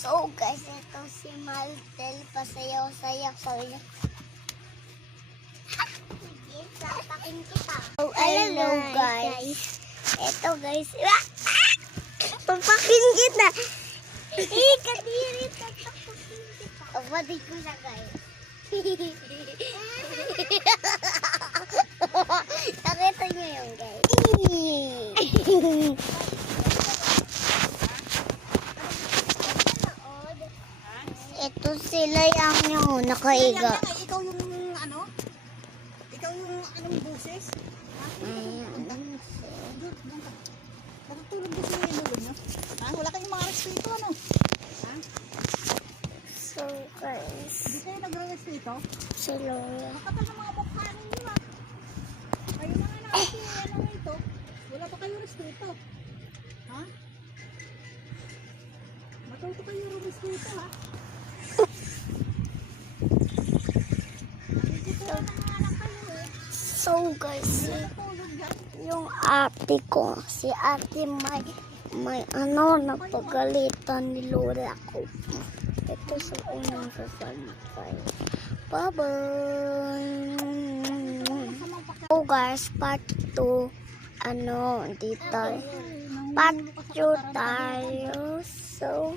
So guys, ito si Maltel, pasayaw-sayaw. Sabi niya, sige, sapakin kita. Oh, hello guys. Ito guys. Papakin kita. Kadiri, papakin kita. Papakin ko siya guys. Nakita niyo yung guys. Ito sila yung nakaiga. Ikaw yung ano? Ikaw yung anong buses? Natutulog ba sila yung ulo nyo? Wala kayong mga respeto ano? Ha? So guys, Hindi kayo nagre-respeto? si Lola. Makapal ng mga mukha ninyo ha? Kayo na nga nakakita ano ito? Wala pa kayong respeto? Ha? Matuto kayo yung respeto ha? So guys, yung ate ko, si ate may napagalitan ni Lola ko. Ito sa unang sasampay. Bye-bye! So guys, part 2, dito. Part 2 tayo. So,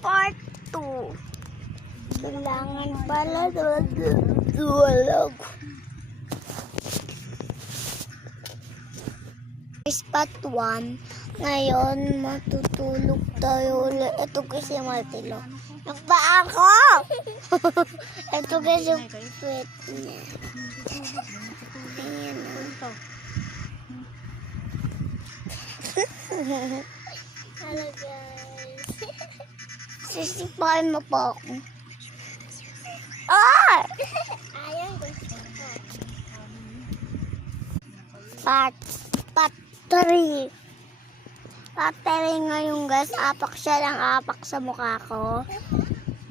part 2. Kailangan pala duwalag. Part 1. Ngayon, matutulog tayo ulit. Ito kasi Martilo. Nagpa ako! Ito kasi pwet niya. Ayan o. Hello guys. Sisipain mo po ako. Ah! Ayan gusto ko. Part 3. Part 3 ngayon guys. Apak siya lang apak sa mukha ko.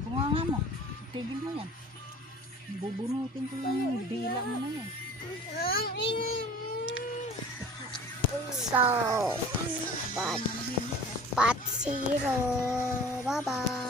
Bunganga mo. Tigil mo yan. Bubunutin ko yung dila mo na yan. So, part 0. Bye-bye.